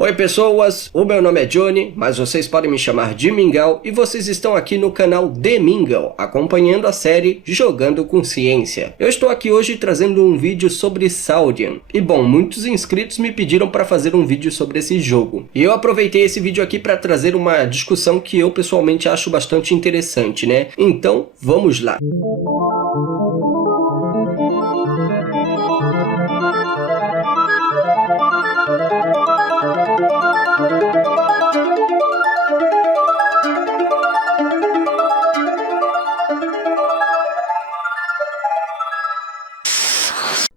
Oi pessoas, o meu nome é Johnny, mas vocês podem me chamar de Mingau e vocês estão aqui no canal The Mingau, acompanhando a série Jogando com Ciência. Eu estou aqui hoje trazendo um vídeo sobre Saurian. E bom, muitos inscritos me pediram para fazer um vídeo sobre esse jogo. E eu aproveitei esse vídeo aqui para trazer uma discussão que eu pessoalmente acho bastante interessante, né? Então, vamos lá!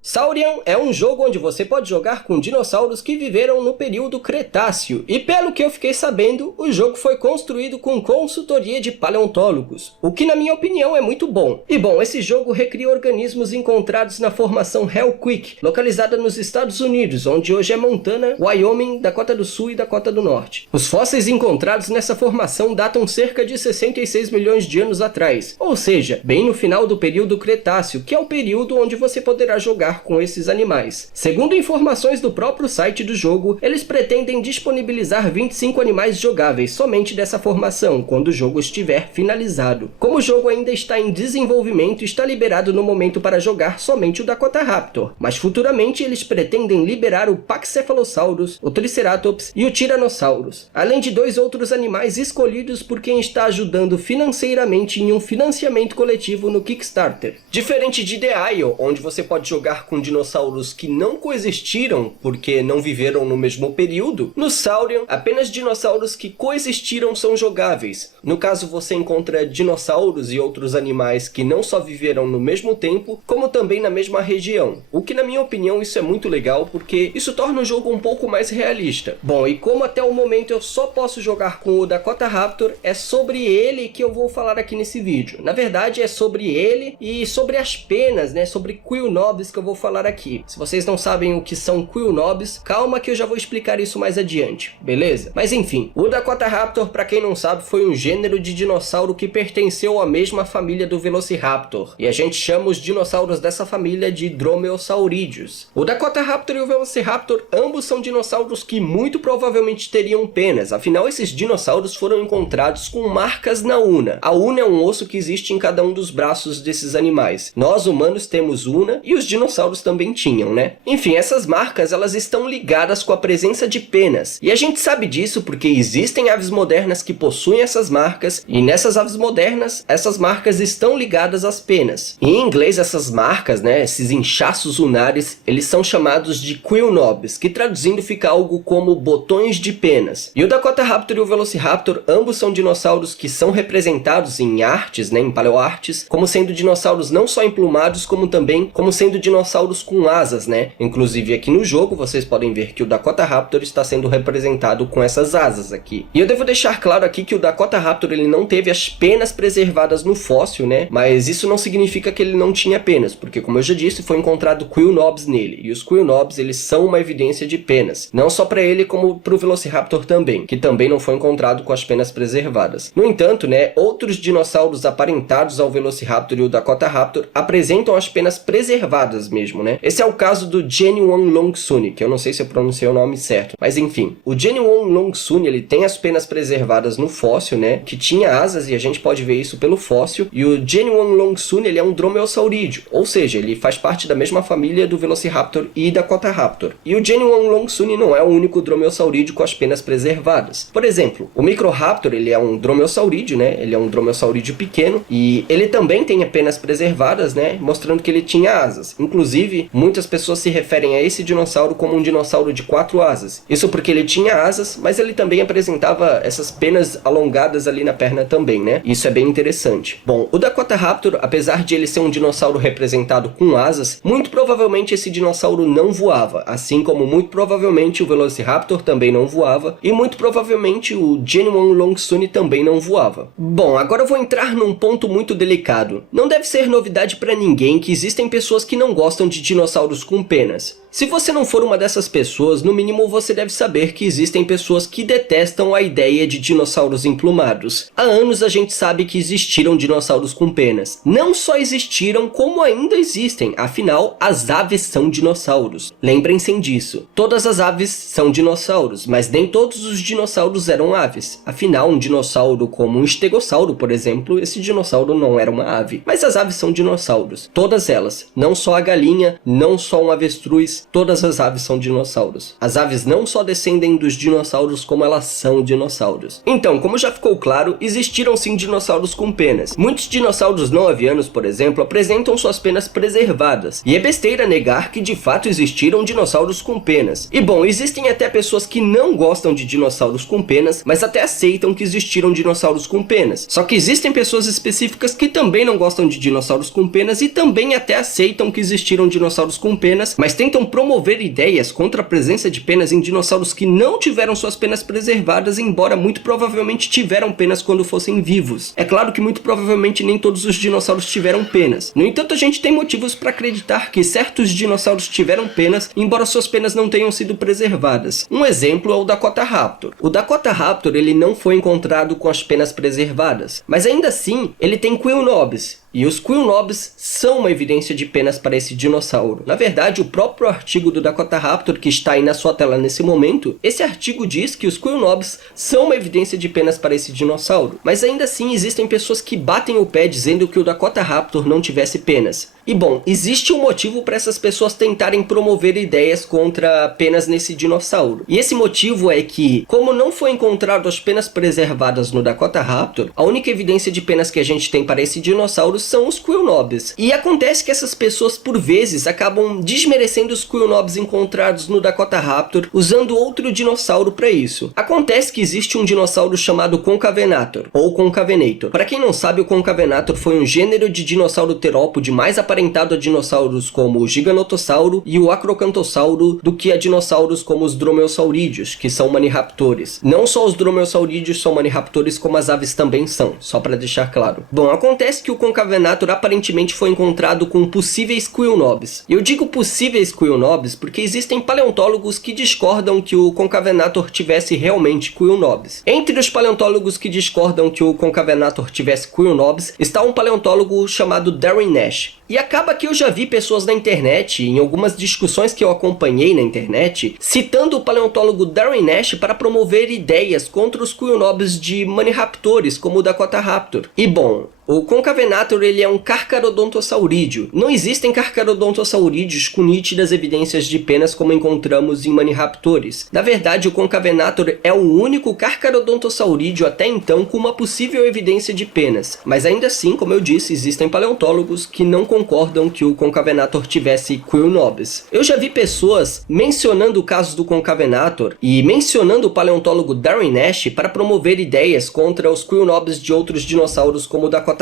Saurian é um jogo onde você pode jogar com dinossauros que viveram no período Cretáceo, e pelo que eu fiquei sabendo, o jogo foi construído com consultoria de paleontólogos, o que na minha opinião é muito bom. E bom, esse jogo recria organismos encontrados na formação Hell Creek, localizada nos Estados Unidos, onde hoje é Montana, Wyoming, Dakota do Sul e Dakota do Norte. Os fósseis encontrados nessa formação datam cerca de 66 milhões de anos atrás, ou seja, bem no final do período Cretáceo, que é o período onde você poderá jogar com esses animais. Segundo informações do próprio site do jogo, eles pretendem disponibilizar 25 animais jogáveis somente dessa formação, quando o jogo estiver finalizado. Como o jogo ainda está em desenvolvimento, está liberado no momento para jogar somente o Dakota Raptor, mas futuramente eles pretendem liberar o Pachycephalosaurus, o Triceratops e o Tyrannosaurus, além de 2 outros animais escolhidos por quem está ajudando financeiramente em um financiamento coletivo no Kickstarter. Diferente de The Isle, onde você pode jogar com dinossauros que não coexistiram porque não viveram no mesmo período, no Saurian, apenas dinossauros que coexistiram são jogáveis. No caso, você encontra dinossauros e outros animais que não só viveram no mesmo tempo, como também na mesma região. O que, na minha opinião, isso é muito legal, porque isso torna o jogo um pouco mais realista. Bom, e como até o momento eu só posso jogar com o Dakota Raptor, é sobre ele que eu vou falar aqui nesse vídeo. Na verdade, é sobre ele e sobre as penas, né? Sobre Quill Nobs que eu vou falar aqui. Se vocês não sabem o que são Quill Nobs, calma que eu já vou explicar isso mais adiante, beleza? Mas enfim, o Dakota Raptor, para quem não sabe, foi um gênero de dinossauro que pertenceu à mesma família do Velociraptor, e a gente chama os dinossauros dessa família de Dromaeosaurideus. O Dakota Raptor e o Velociraptor ambos são dinossauros que muito provavelmente teriam penas, afinal esses dinossauros foram encontrados com marcas na una. A una é um osso que existe em cada um dos braços desses animais. Nós humanos temos una e os dinossauros também tinham, né? Enfim, essas marcas elas estão ligadas com a presença de penas. E a gente sabe disso porque existem aves modernas que possuem essas marcas, e nessas aves modernas, essas marcas estão ligadas às penas. Em inglês, essas marcas, né, esses inchaços unares, eles são chamados de Quill Nobs, que traduzindo fica algo como botões de penas. E o Dakota Raptor e o Velociraptor, ambos são dinossauros que são representados em artes, né, em paleoartes, como sendo dinossauros não só emplumados, como também como sendo dinossauros com asas, né? Inclusive aqui no jogo vocês podem ver que o Dakota Raptor está sendo representado com essas asas aqui. E eu devo deixar claro aqui que o Dakota Raptor ele não teve as penas preservadas no fóssil, né? Mas isso não significa que ele não tinha penas, porque como eu já disse, foi encontrado Quill Nobs nele. E os Quill Nobs eles são uma evidência de penas, não só para ele como para o Velociraptor também, que também não foi encontrado com as penas preservadas. No entanto, né, outros dinossauros aparentados ao Velociraptor e o Dakota Raptor apresentam as penas preservadas mesmo, né? Esse é o caso do Genuine Longsune, que eu não sei se eu pronunciei o nome certo, mas enfim. O Genuine Longsune, ele tem as penas preservadas no fóssil, né? Que tinha asas e a gente pode ver isso pelo fóssil. E o Genuine Longsune, ele é um dromaeosaurídeo, ou seja, ele faz parte da mesma família do Velociraptor e Dakota Raptor. E o Genuine Longsune não é o único dromaeosaurídeo com as penas preservadas. Por exemplo, o Microraptor, ele é um dromaeosaurídeo, né? Ele é um dromaeosaurídeo pequeno e ele também tem penas preservadas, né? Mostrando que ele tinha asas. Inclusive, muitas pessoas se referem a esse dinossauro como um dinossauro de 4 asas. Isso porque ele tinha asas, mas ele também apresentava essas penas alongadas ali na perna também, né? Isso é bem interessante. Bom, o Dakota Raptor, apesar de ele ser um dinossauro representado com asas, muito provavelmente esse dinossauro não voava, assim como muito provavelmente o Velociraptor também não voava, e muito provavelmente o Genuine Longsune também não voava. Bom, agora eu vou entrar num ponto muito delicado. Não deve ser novidade para ninguém que existem pessoas que não gostam de dinossauros dinossauros com penas. Se você não for uma dessas pessoas, no mínimo você deve saber que existem pessoas que detestam a ideia de dinossauros emplumados. Há anos a gente sabe que existiram dinossauros com penas. Não só existiram, como ainda existem, afinal, as aves são dinossauros. Lembrem-se disso. Todas as aves são dinossauros, mas nem todos os dinossauros eram aves. Afinal, um dinossauro como um estegossauro, por exemplo, esse dinossauro não era uma ave. Mas as aves são dinossauros. Todas elas. Não só a galinha, não só um avestruz. Todas as aves são dinossauros. As aves não só descendem dos dinossauros, como elas são dinossauros. Então, como já ficou claro, existiram sim dinossauros com penas. Muitos dinossauros não avianos, por exemplo, apresentam suas penas preservadas. E é besteira negar que de fato existiram dinossauros com penas. E bom, existem até pessoas que não gostam de dinossauros com penas, mas até aceitam que existiram dinossauros com penas. Só que existem pessoas específicas que também não gostam de dinossauros com penas e também até aceitam que existiram dinossauros com penas, mas tentam promover ideias contra a presença de penas em dinossauros que não tiveram suas penas preservadas, embora muito provavelmente tiveram penas quando fossem vivos. É claro que muito provavelmente nem todos os dinossauros tiveram penas. No entanto, a gente tem motivos para acreditar que certos dinossauros tiveram penas, embora suas penas não tenham sido preservadas. Um exemplo é o Dakotaraptor. O Dakotaraptor ele não foi encontrado com as penas preservadas, mas ainda assim ele tem quill nobs. E os quill nobs são uma evidência de penas para esse dinossauro. Na verdade, o próprio artigo do Dakotaraptor, que está aí na sua tela nesse momento, esse artigo diz que os quill nobs são uma evidência de penas para esse dinossauro. Mas ainda assim, existem pessoas que batem o pé dizendo que o Dakotaraptor não tivesse penas. E bom, existe um motivo para essas pessoas tentarem promover ideias contra penas nesse dinossauro. E esse motivo é que, como não foi encontrado as penas preservadas no Dakotaraptor, a única evidência de penas que a gente tem para esse dinossauro são os quill nobs. E acontece que essas pessoas, por vezes, acabam desmerecendo os quill nobs encontrados no Dakotaraptor, usando outro dinossauro para isso. Acontece que existe um dinossauro chamado Concavenator, ou Concavenator. Para quem não sabe, o Concavenator foi um gênero de dinossauro terópode mais aparentado a dinossauros como o Giganotossauro e o Acrocantossauro do que a dinossauros como os Dromaeossaurídeos, que são maniraptores. Não só os Dromaeossaurídeos são maniraptores, como as aves também são, só para deixar claro. Bom, acontece que o Concavenator aparentemente foi encontrado com possíveis quill nobs. Eu digo possíveis quill nobs porque existem paleontólogos que discordam que o Concavenator tivesse realmente quill nobs. Entre os paleontólogos que discordam que o Concavenator tivesse quill nobs, está um paleontólogo chamado Darren Naish. E acaba que eu já vi pessoas na internet, em algumas discussões que eu acompanhei na internet, citando o paleontólogo Darren Naish para promover ideias contra os quill nobs de maniraptores, como o Dakotaraptor. E bom, o Concavenator ele é um carcharodontosaurídeo. Não existem carcharodontosaurídeos com nítidas evidências de penas como encontramos em maniraptores. Na verdade, o Concavenator é o único carcharodontosaurídeo até então com uma possível evidência de penas. Mas ainda assim, como eu disse, existem paleontólogos que não concordam que o Concavenator tivesse quill nobs. Eu já vi pessoas mencionando o caso do Concavenator e mencionando o paleontólogo Darren Naish para promover ideias contra os quill nobs de outros dinossauros como o Dakotaraptor.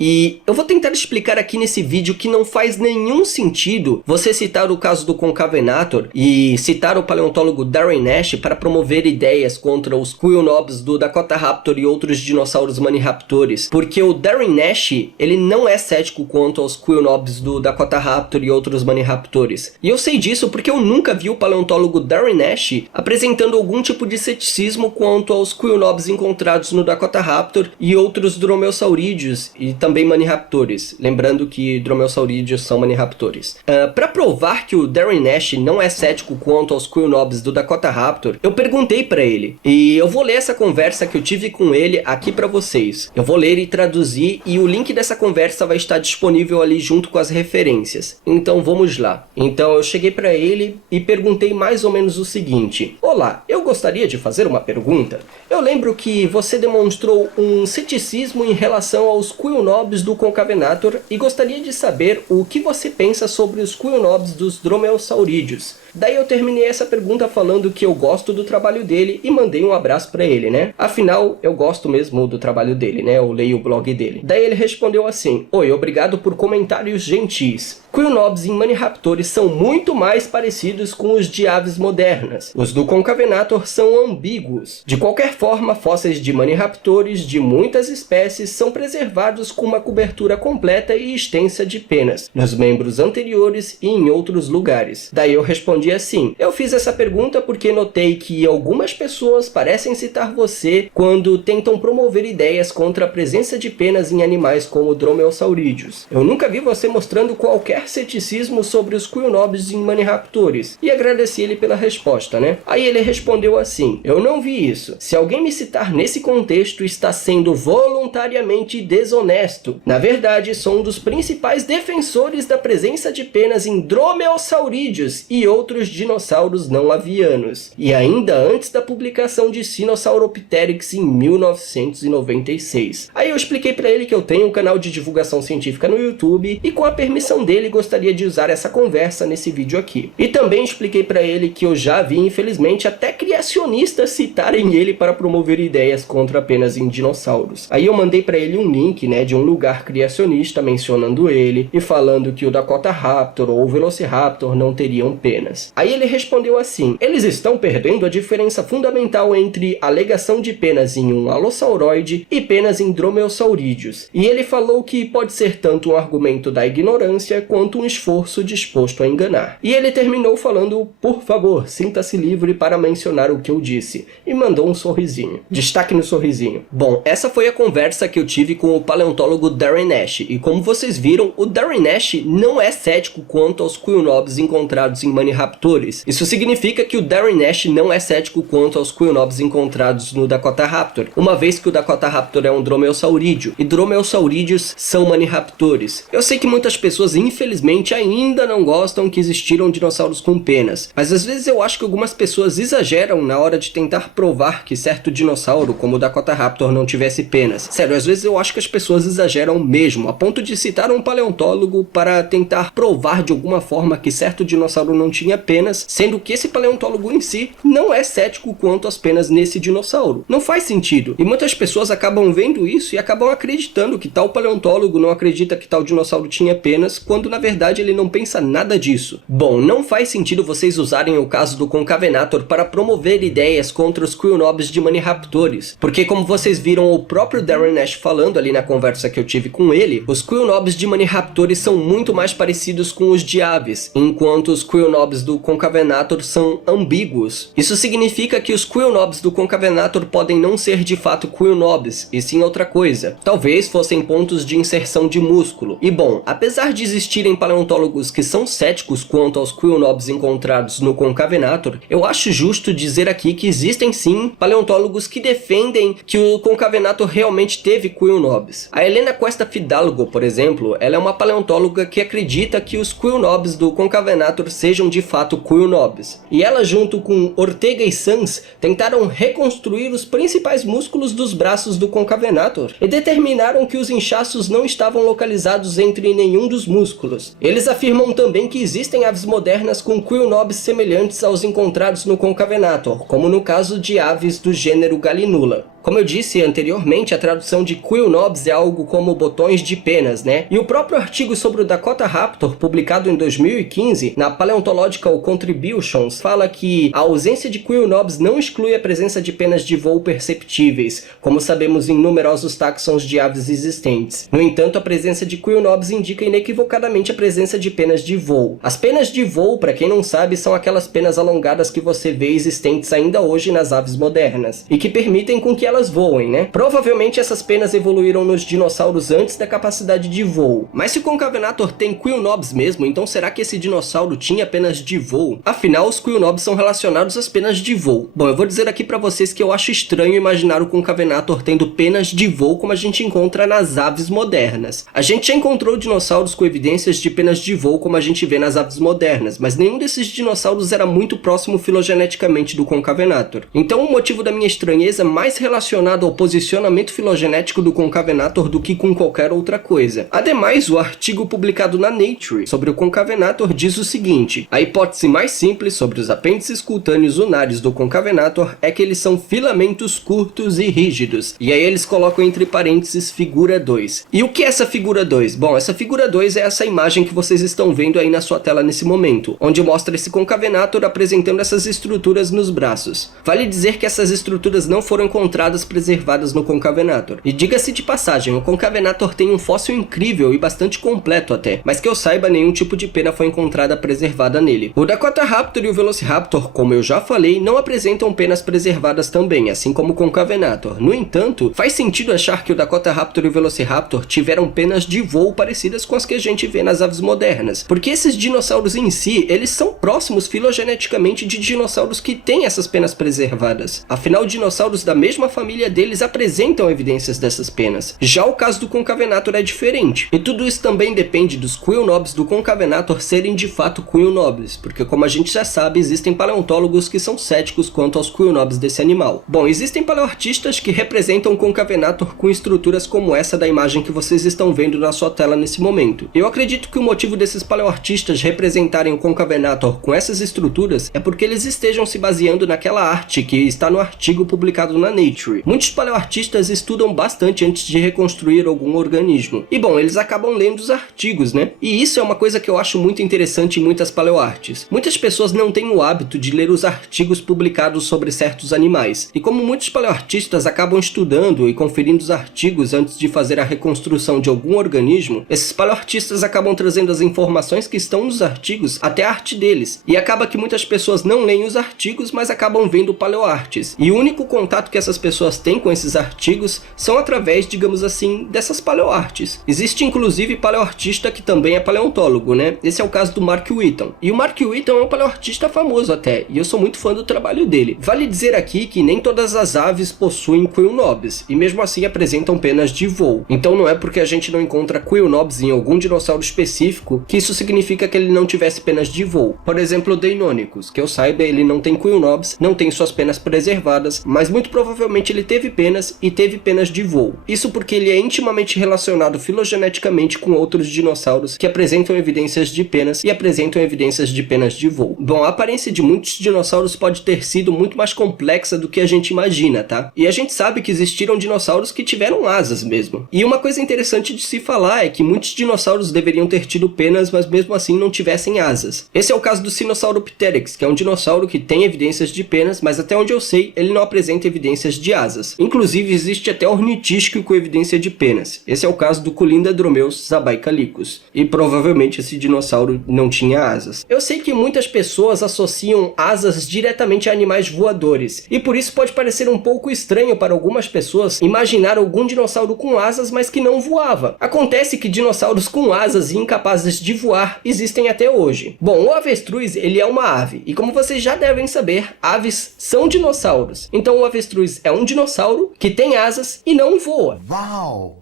E eu vou tentar explicar aqui nesse vídeo que não faz nenhum sentido você citar o caso do Concavenator e citar o paleontólogo Darren Naish para promover ideias contra os quill nobs do Dakotaraptor e outros dinossauros maniraptores, porque o Darren Naish ele não é cético quanto aos quill nobs do Dakotaraptor e outros maniraptores. E eu sei disso porque eu nunca vi o paleontólogo Darren Naish apresentando algum tipo de ceticismo quanto aos quill nobs encontrados no Dakotaraptor e outros dromaeossaurídeos e também maniraptores, lembrando que dromaeossaurídeos são maniraptores. Para provar que o Darren Naish não é cético quanto aos quill nobs do Dakotaraptor, eu perguntei para ele, e eu vou ler essa conversa que eu tive com ele aqui para vocês. Eu vou ler e traduzir, e o link dessa conversa vai estar disponível ali junto com as referências. Então vamos lá. Então eu cheguei para ele e perguntei mais ou menos o seguinte: Olá, eu gostaria de fazer uma pergunta. Eu lembro que você demonstrou um ceticismo em relação aos quill nobs do Concavenator e gostaria de saber o que você pensa sobre os quill nobs dos dromaeossaurídeos. Daí eu terminei essa pergunta falando que eu gosto do trabalho dele e mandei um abraço pra ele, né? Afinal, eu gosto mesmo do trabalho dele, né? Eu leio o blog dele. Daí ele respondeu assim: Oi, obrigado por comentários gentis. Quillnobs em Maniraptores são muito mais parecidos com os de aves modernas. Os do Concavenator são ambíguos. De qualquer forma, fósseis de Maniraptores de muitas espécies são preservados com uma cobertura completa e extensa de penas, nos membros anteriores e em outros lugares. Daí eu respondi assim: eu fiz essa pergunta porque notei que algumas pessoas parecem citar você quando tentam promover ideias contra a presença de penas em animais como Dromaeosaurideus. Eu nunca vi você mostrando qualquer ceticismo sobre os Quillnobs em Maniraptores, e agradeci ele pela resposta, né? Aí ele respondeu assim: eu não vi isso. Se alguém me citar nesse contexto, está sendo voluntariamente desonesto. Na verdade, sou um dos principais defensores da presença de penas em Dromaeosaurideus e outros dinossauros não avianos, e ainda antes da publicação de Sinosauropteryx em 1996. Aí eu expliquei pra ele que eu tenho um canal de divulgação científica no YouTube, e com a permissão dele gostaria de usar essa conversa nesse vídeo aqui. E também expliquei pra ele que eu já vi, infelizmente, até criacionistas citarem ele para promover ideias contra penas em dinossauros. Aí eu mandei pra ele um link, né, de um lugar criacionista mencionando ele e falando que o Dakota Raptor ou o Velociraptor não teriam penas. Aí ele respondeu assim: eles estão perdendo a diferença fundamental entre alegação de penas em um Allossauroide e penas em Dromaeosaurideus. E ele falou que pode ser tanto um argumento da ignorância quanto um esforço disposto a enganar. E ele terminou falando: por favor, sinta-se livre para mencionar o que eu disse. E mandou um sorrisinho. Destaque no sorrisinho. Bom, essa foi a conversa que eu tive com o paleontólogo Darren Naish. E como vocês viram, o Darren Naish não é cético quanto aos Quillnobs encontrados em Maniraptores. Isso significa que o Darren Naish não é cético quanto aos Quillnobs encontrados no Dakota Raptor, uma vez que o Dakota Raptor é um Dromaeosaurídeo, e Dromaeosaurídeos são Maniraptores. Eu sei que muitas pessoas, infelizmente, ainda não gostam que existiram dinossauros com penas, mas às vezes eu acho que algumas pessoas exageram na hora de tentar provar que certo dinossauro, como o Dakota Raptor, não tivesse penas. Sério, às vezes eu acho que as pessoas exageram mesmo, a ponto de citar um paleontólogo para tentar provar de alguma forma que certo dinossauro não tinha penas, sendo que esse paleontólogo em si não é cético quanto às penas nesse dinossauro. Não faz sentido. E muitas pessoas acabam vendo isso e acabam acreditando que tal paleontólogo não acredita que tal dinossauro tinha penas, quando na verdade ele não pensa nada disso. Bom, não faz sentido vocês usarem o caso do Concavenator para promover ideias contra os Quillnobs de Maniraptores, porque como vocês viram o próprio Darren Naish falando ali na conversa que eu tive com ele, os Quillnobs de Maniraptores são muito mais parecidos com os de aves, enquanto os Quillnobs do Concavenator são ambíguos. Isso significa que os Quillnobs do Concavenator podem não ser de fato Quillnobs, e sim outra coisa. Talvez fossem pontos de inserção de músculo. E bom, apesar de existirem paleontólogos que são céticos quanto aos Quillnobs encontrados no Concavenator, eu acho justo dizer aqui que existem sim paleontólogos que defendem que o Concavenator realmente teve Quillnobs. A Helena Cuesta Fidalgo, por exemplo, ela é uma paleontóloga que acredita que os Quillnobs do Concavenator sejam de fato Quillnobs. E ela, junto com Ortega e Sanz, tentaram reconstruir os principais músculos dos braços do Concavenator e determinaram que os inchaços não estavam localizados entre nenhum dos músculos. Eles afirmam também que existem aves modernas com Quillnobs semelhantes aos encontrados no Concavenator, como no caso de aves do gênero Gallinula. Como eu disse anteriormente, a tradução de Quillnobs é algo como botões de penas, né? E o próprio artigo sobre o Dakota Raptor, publicado em 2015, na Paleontological Contributions, fala que a ausência de Quillnobs não exclui a presença de penas de voo perceptíveis, como sabemos em numerosos táxons de aves existentes. No entanto, a presença de Quillnobs indica inequivocadamente a presença de penas de voo. As penas de voo, para quem não sabe, são aquelas penas alongadas que você vê existentes ainda hoje nas aves modernas, e que permitem com que elas voem, né? Provavelmente essas penas evoluíram nos dinossauros antes da capacidade de voo. Mas se o Concavenator tem Quillnobs mesmo, então será que esse dinossauro tinha penas de voo? Afinal, os Quillnobs são relacionados às penas de voo. Bom, eu vou dizer aqui pra vocês que eu acho estranho imaginar o Concavenator tendo penas de voo como a gente encontra nas aves modernas. A gente já encontrou dinossauros com evidências de penas de voo como a gente vê nas aves modernas, mas nenhum desses dinossauros era muito próximo filogeneticamente do Concavenator. Então o motivo da minha estranheza mais relacionado relacionado ao posicionamento filogenético do Concavenator do que com qualquer outra coisa. Ademais, o artigo publicado na Nature sobre o Concavenator diz o seguinte: a hipótese mais simples sobre os apêndices cutâneos unares do Concavenator é que eles são filamentos curtos e rígidos. E aí eles colocam entre parênteses figura 2. E o que é essa figura 2? Bom, essa figura 2 é essa imagem que vocês estão vendo aí na sua tela nesse momento, onde mostra esse Concavenator apresentando essas estruturas nos braços. Vale dizer que essas estruturas não foram encontradas preservadas no Concavenator. E diga-se de passagem, o Concavenator tem um fóssil incrível e bastante completo até, mas que eu saiba, nenhum tipo de pena foi encontrada preservada nele. O Dakotaraptor e o Velociraptor, como eu já falei, não apresentam penas preservadas também, assim como o Concavenator. No entanto, faz sentido achar que o Dakotaraptor e o Velociraptor tiveram penas de voo parecidas com as que a gente vê nas aves modernas, porque esses dinossauros em si, eles são próximos filogeneticamente de dinossauros que têm essas penas preservadas. Afinal, dinossauros da mesma família deles apresentam evidências dessas penas. Já o caso do Concavenator é diferente, e tudo isso também depende dos Quillnobs do Concavenator serem de fato Quillnobs, porque como a gente já sabe, existem paleontólogos que são céticos quanto aos Quillnobs desse animal. Bom, existem paleoartistas que representam o Concavenator com estruturas como essa da imagem que vocês estão vendo na sua tela nesse momento. Eu acredito que o motivo desses paleoartistas representarem o Concavenator com essas estruturas é porque eles estejam se baseando naquela arte que está no artigo publicado na Nature. Muitos paleoartistas estudam bastante antes de reconstruir algum organismo. E bom, eles acabam lendo os artigos, né? E isso é uma coisa que eu acho muito interessante em muitas paleoartes. Muitas pessoas não têm o hábito de ler os artigos publicados sobre certos animais. E como muitos paleoartistas acabam estudando e conferindo os artigos antes de fazer a reconstrução de algum organismo, esses paleoartistas acabam trazendo as informações que estão nos artigos até a arte deles. E acaba que muitas pessoas não leem os artigos, mas acabam vendo paleoartes. E o único contato que essas pessoas têm com esses artigos são através, digamos assim, dessas paleoartes. Existe inclusive paleoartista que também é paleontólogo, né? Esse é o caso do Mark Whitton. E o Mark Whitton é um paleoartista famoso até, e eu sou muito fã do trabalho dele. Vale dizer aqui que nem todas as aves possuem Quillnobs, e mesmo assim apresentam penas de voo. Então não é porque a gente não encontra Quillnobs em algum dinossauro específico que isso significa que ele não tivesse penas de voo. Por exemplo, o Deinonychus, que eu saiba, ele não tem Quillnobs, não tem suas penas preservadas, mas muito provavelmente ele teve penas e teve penas de voo. Isso porque ele é intimamente relacionado filogeneticamente com outros dinossauros que apresentam evidências de penas e apresentam evidências de penas de voo. Bom, a aparência de muitos dinossauros pode ter sido muito mais complexa do que a gente imagina, tá? E a gente sabe que existiram dinossauros que tiveram asas mesmo. E uma coisa interessante de se falar é que muitos dinossauros deveriam ter tido penas, mas mesmo assim não tivessem asas. Esse é o caso do Sinosauropteryx, que é um dinossauro que tem evidências de penas, mas até onde eu sei, ele não apresenta evidências de asas. Inclusive, existe até ornitísquico com evidência de penas. Esse é o caso do Culindrodromeus zabaicallicus. E provavelmente esse dinossauro não tinha asas. Eu sei que muitas pessoas associam asas diretamente a animais voadores, e por isso pode parecer um pouco estranho para algumas pessoas imaginar algum dinossauro com asas, mas que não voava. Acontece que dinossauros com asas e incapazes de voar existem até hoje. Bom, o avestruz, ele é uma ave, e como vocês já devem saber, aves são dinossauros. Então o avestruz é um dinossauro que tem asas e não voa. Uau!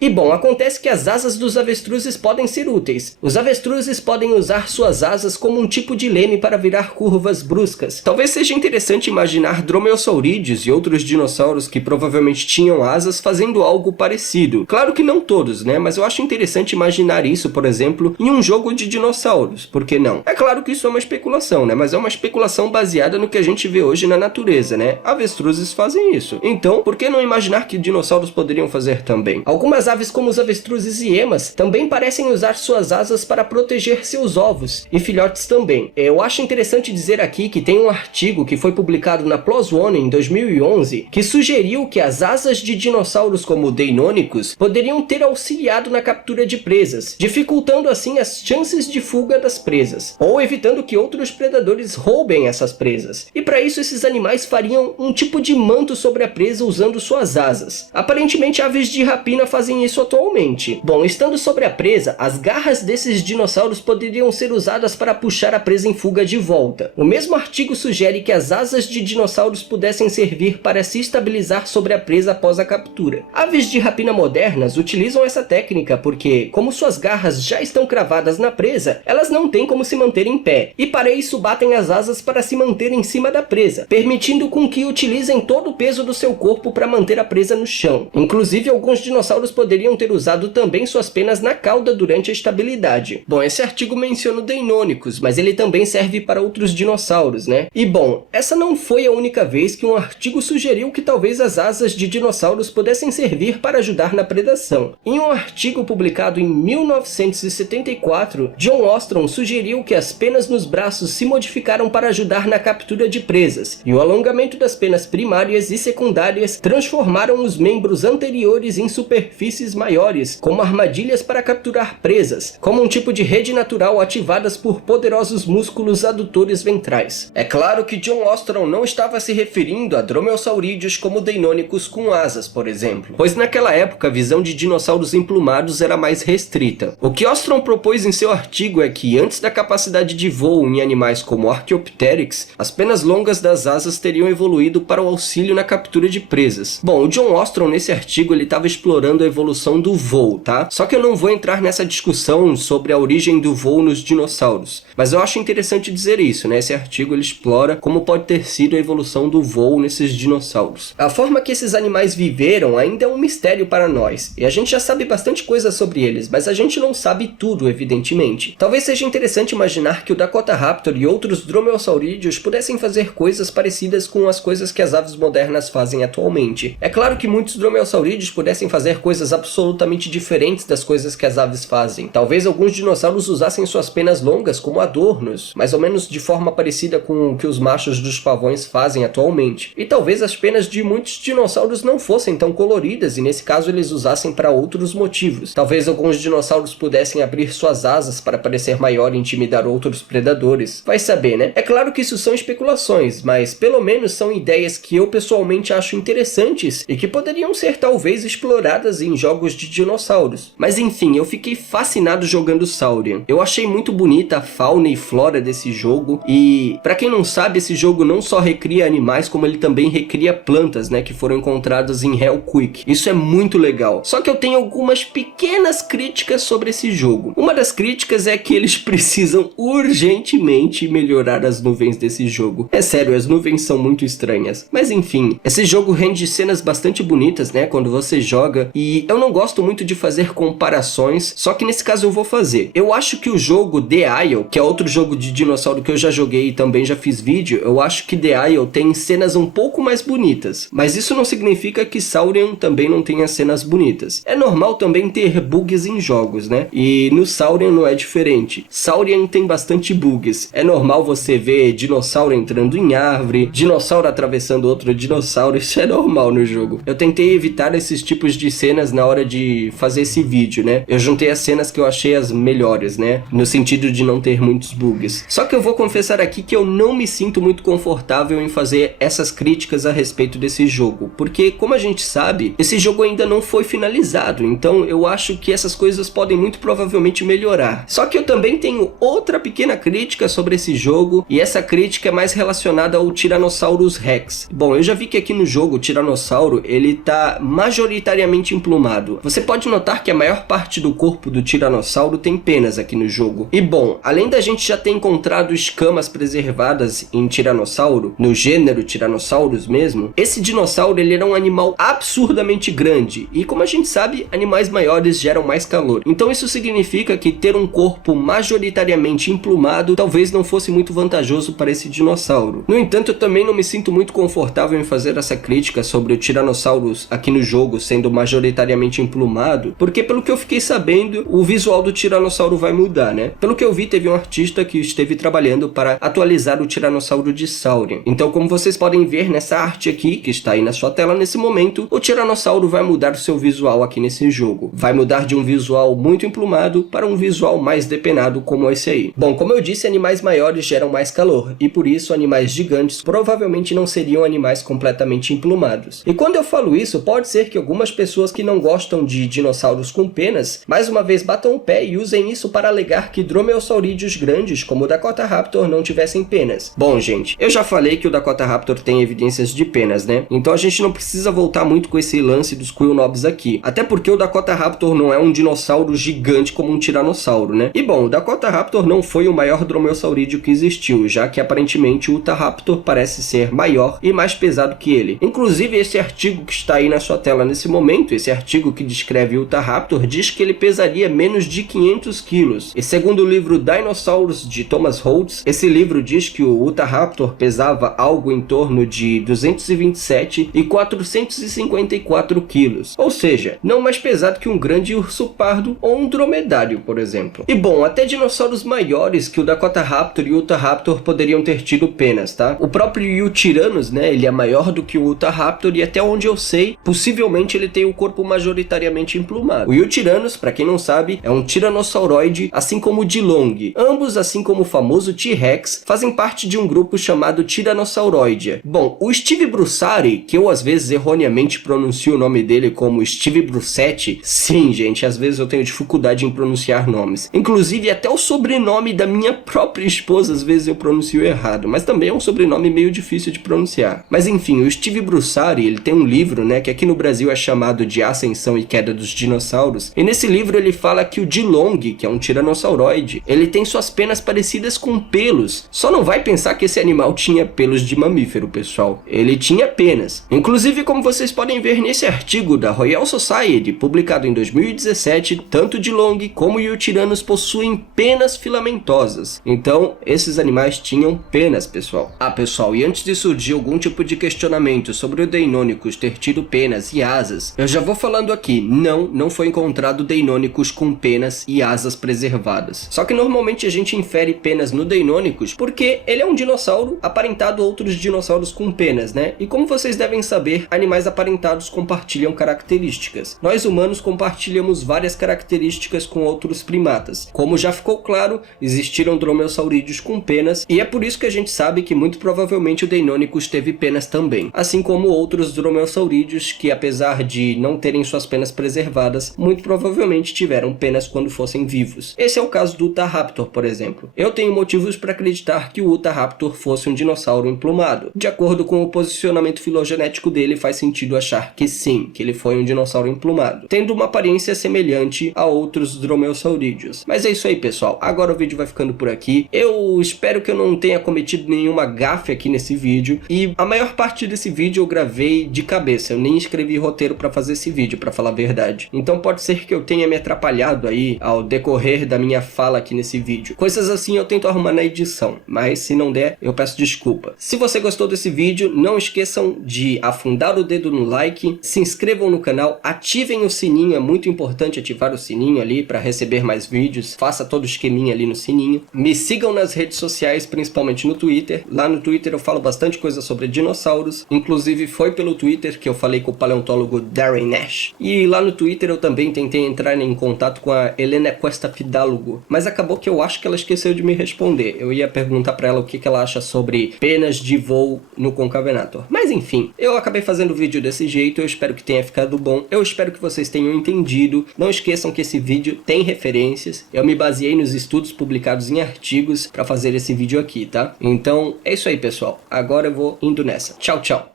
E bom, acontece que as asas dos avestruzes podem ser úteis. Os avestruzes podem usar suas asas como um tipo de leme para virar curvas bruscas. Talvez seja interessante imaginar dromeossaurídeos e outros dinossauros que provavelmente tinham asas fazendo algo parecido. Claro que não todos, né? Mas eu acho interessante imaginar isso, por exemplo, em um jogo de dinossauros. Por que não? É claro que isso é uma especulação, né? Mas é uma especulação baseada no que a gente vê hoje na natureza, né? Avestruzes fazem isso. Então, por que não imaginar que dinossauros poderiam fazer também? Algumas aves como os avestruzes e emas também parecem usar suas asas para proteger seus ovos, e filhotes também. Eu acho interessante dizer aqui que tem um artigo que foi publicado na PLOS ONE em 2011 que sugeriu que as asas de dinossauros como o Deinonychus poderiam ter auxiliado na captura de presas, dificultando assim as chances de fuga das presas, ou evitando que outros predadores roubem essas presas. E para isso esses animais fariam um tipo de manto sobre a presa usando suas asas. Aparentemente aves de rapina fazem fazem isso atualmente. Bom, estando sobre a presa, as garras desses dinossauros poderiam ser usadas para puxar a presa em fuga de volta. O mesmo artigo sugere que as asas de dinossauros pudessem servir para se estabilizar sobre a presa após a captura. Aves de rapina modernas utilizam essa técnica porque, como suas garras já estão cravadas na presa, elas não têm como se manter em pé, e para isso batem as asas para se manter em cima da presa, permitindo com que utilizem todo o peso do seu corpo para manter a presa no chão. Inclusive, alguns dinossauros poderiam ter usado também suas penas na cauda durante a estabilidade. Bom, esse artigo menciona o Deinonychus, mas ele também serve para outros dinossauros, né? E bom, essa não foi a única vez que um artigo sugeriu que talvez as asas de dinossauros pudessem servir para ajudar na predação. Em um artigo publicado em 1974, John Ostrom sugeriu que as penas nos braços se modificaram para ajudar na captura de presas, e o alongamento das penas primárias e secundárias transformaram os membros anteriores em superfícies maiores, como armadilhas para capturar presas, como um tipo de rede natural ativadas por poderosos músculos adutores ventrais. É claro que John Ostrom não estava se referindo a dromeosaurídeos como Deinonychus com asas, por exemplo, pois naquela época a visão de dinossauros emplumados era mais restrita. O que Ostrom propôs em seu artigo é que, antes da capacidade de voo em animais como Archaeopteryx, as penas longas das asas teriam evoluído para o auxílio na captura de presas. Bom, o John Ostrom nesse artigo ele estava explorando a evolução do voo, tá? Só que eu não vou entrar nessa discussão sobre a origem do voo nos dinossauros, mas eu acho interessante dizer isso, né? Esse artigo ele explora como pode ter sido a evolução do voo nesses dinossauros. A forma que esses animais viveram ainda é um mistério para nós, e a gente já sabe bastante coisa sobre eles, mas a gente não sabe tudo, evidentemente. Talvez seja interessante imaginar que o Dakotaraptor e outros dromeosaurídeos pudessem fazer coisas parecidas com as coisas que as aves modernas fazem atualmente. É claro que muitos dromeosaurídeos pudessem fazer coisas absolutamente diferentes das coisas que as aves fazem. Talvez alguns dinossauros usassem suas penas longas como adornos, mais ou menos de forma parecida com o que os machos dos pavões fazem atualmente. E talvez as penas de muitos dinossauros não fossem tão coloridas, e nesse caso eles usassem para outros motivos. Talvez alguns dinossauros pudessem abrir suas asas para parecer maior e intimidar outros predadores. Vai saber, né? É claro que isso são especulações, mas pelo menos são ideias que eu pessoalmente acho interessantes e que poderiam ser talvez exploradas em jogos de dinossauros. Mas enfim, eu fiquei fascinado jogando Saurian. Eu achei muito bonita a fauna e flora desse jogo, e pra quem não sabe, esse jogo não só recria animais, como ele também recria plantas, né, que foram encontradas em Hellquick. Isso é muito legal. Só que eu tenho algumas pequenas críticas sobre esse jogo. Uma das críticas é que eles precisam urgentemente melhorar as nuvens desse jogo. É sério, as nuvens são muito estranhas. Mas enfim, esse jogo rende cenas bastante bonitas, né, quando você joga, e eu não gosto muito de fazer comparações, só que nesse caso eu vou fazer. Eu acho que o jogo The Isle, que é outro jogo de dinossauro que eu já joguei e também já fiz vídeo, eu acho que The Isle tem cenas um pouco mais bonitas, mas isso não significa que Saurian também não tenha cenas bonitas. É normal também ter bugs em jogos, né? E no Saurian não é diferente. Saurian tem bastante bugs. É normal você ver dinossauro entrando em árvore, dinossauro atravessando outro dinossauro, isso é normal no jogo. Eu tentei evitar esses tipos de cenas na hora de fazer esse vídeo, né? Eu juntei as cenas que eu achei as melhores, né? No sentido de não ter muitos bugs. Só que eu vou confessar aqui que eu não me sinto muito confortável em fazer essas críticas a respeito desse jogo, porque, como a gente sabe, esse jogo ainda não foi finalizado, então eu acho que essas coisas podem muito provavelmente melhorar. Só que eu também tenho outra pequena crítica sobre esse jogo, e essa crítica é mais relacionada ao Tyrannosaurus Rex. Bom, eu já vi que aqui no jogo o Tiranossauro, ele tá majoritariamente emplumado. Você pode notar que a maior parte do corpo do Tiranossauro tem penas aqui no jogo. E bom, além da gente já ter encontrado escamas preservadas em Tiranossauro, no gênero Tyrannosaurus mesmo, esse dinossauro ele era um animal absurdamente grande, e como a gente sabe, animais maiores geram mais calor. Então isso significa que ter um corpo majoritariamente emplumado talvez não fosse muito vantajoso para esse dinossauro. No entanto, eu também não me sinto muito confortável em fazer essa crítica sobre o Tyrannosaurus aqui no jogo sendo majoritariamente emplumado, porque pelo que eu fiquei sabendo, o visual do Tiranossauro vai mudar, né? Pelo que eu vi, teve um artista que esteve trabalhando para atualizar o Tiranossauro de Saurian. Então, como vocês podem ver nessa arte aqui, que está aí na sua tela nesse momento, o Tiranossauro vai mudar o seu visual aqui nesse jogo. Vai mudar de um visual muito emplumado para um visual mais depenado como esse aí. Bom, como eu disse, animais maiores geram mais calor, e por isso animais gigantes provavelmente não seriam animais completamente emplumados. E quando eu falo isso, pode ser que algumas pessoas que não gostam de dinossauros com penas, mais uma vez batam o pé e usem isso para alegar que dromeossaurídeos grandes, como o Dakotaraptor, não tivessem penas. Bom, gente, eu já falei que o Dakotaraptor tem evidências de penas, né? Então a gente não precisa voltar muito com esse lance dos Quillnobs aqui. Até porque o Dakotaraptor não é um dinossauro gigante como um tiranossauro, né? E bom, o Dakotaraptor não foi o maior dromeossaurídeo que existiu, já que aparentemente o Utahraptor parece ser maior e mais pesado que ele. Inclusive, esse artigo que está aí na sua tela nesse momento, esse artigo que descreve o Utahraptor, diz que ele pesaria menos de 500 quilos. E segundo o livro Dinosaurs, de Thomas Holtz, esse livro diz que o Utahraptor pesava algo em torno de 227 e 454 quilos. Ou seja, não mais pesado que um grande urso pardo ou um dromedário, por exemplo. E bom, até dinossauros maiores que o Dakotaraptor e o Utahraptor poderiam ter tido penas, tá? O próprio Eutyrannus, né, ele é maior do que o Utahraptor e até onde eu sei, possivelmente ele tem o corpo majoritariamente emplumado. O Eutyrannus, para quem não sabe, é um tiranossauroide, assim como o Dilong. Ambos, assim como o famoso T-Rex, fazem parte de um grupo chamado Tyrannosauroidea. Bom, o Steve Brussari, que eu às vezes erroneamente pronuncio o nome dele como Steve Brussetti, sim, gente, às vezes eu tenho dificuldade em pronunciar nomes. Inclusive, até o sobrenome da minha própria esposa, às vezes eu pronuncio errado, mas também é um sobrenome meio difícil de pronunciar. Mas enfim, o Steve Brussari, ele tem um livro, né, que aqui no Brasil é chamado de Ascensão e Queda dos Dinossauros, e nesse livro ele fala que o Dilong, que é um tiranossauroide, ele tem suas penas parecidas com pelos. Só não vai pensar que esse animal tinha pelos de mamífero, pessoal. Ele tinha penas. Inclusive, como vocês podem ver nesse artigo da Royal Society, publicado em 2017, tanto o Dilong como o Eutyrannus possuem penas filamentosas. Então, esses animais tinham penas, pessoal. Ah, pessoal, e antes de surgir algum tipo de questionamento sobre o Deinonychus ter tido penas e asas, eu já vou falando aqui, não foi encontrado Deinonychus com penas e asas preservadas. Só que normalmente a gente infere penas no Deinonychus porque ele é um dinossauro aparentado a outros dinossauros com penas, né? E como vocês devem saber, animais aparentados compartilham características. Nós humanos compartilhamos várias características com outros primatas. Como já ficou claro, existiram dromeossaurídeos com penas, e é por isso que a gente sabe que muito provavelmente o Deinonychus teve penas também. Assim como outros dromeossaurídeos que, apesar de não terem suas penas preservadas, muito provavelmente tiveram penas quando fossem vivos. Esse é o caso do Utahraptor, por exemplo. Eu tenho motivos para acreditar que o Utahraptor fosse um dinossauro emplumado. De acordo com o posicionamento filogenético dele, faz sentido achar que sim, que ele foi um dinossauro emplumado, tendo uma aparência semelhante a outros dromeossaurídeos. Mas é isso aí, pessoal. Agora o vídeo vai ficando por aqui. Eu espero que eu não tenha cometido nenhuma gafe aqui nesse vídeo, e a maior parte desse vídeo eu gravei de cabeça. Eu nem escrevi roteiro para fazer esse vídeo, para falar a verdade. Então pode ser que eu tenha me atrapalhado aí ao decorrer da minha fala aqui nesse vídeo. Coisas assim eu tento arrumar na edição, mas se não der, eu peço desculpa. Se você gostou desse vídeo, não esqueçam de afundar o dedo no like, se inscrevam no canal, ativem o sininho, é muito importante ativar o sininho ali para receber mais vídeos, faça todo o esqueminha ali no sininho. Me sigam nas redes sociais, principalmente no Twitter. Lá no Twitter eu falo bastante coisa sobre dinossauros, inclusive foi pelo Twitter que eu falei com o paleontólogo Darren Nash. E lá no Twitter eu também tentei entrar em contato com a Helena Cuesta Fidalgo, mas acabou que eu acho que ela esqueceu de me responder. Eu ia perguntar para ela o que ela acha sobre penas de voo no Concavenator. Mas enfim, eu acabei fazendo o vídeo desse jeito, eu espero que tenha ficado bom, eu espero que vocês tenham entendido. Não esqueçam que esse vídeo tem referências, eu me baseei nos estudos publicados em artigos para fazer esse vídeo aqui, tá? Então é isso aí, pessoal. Agora eu vou indo nessa. Tchau, tchau!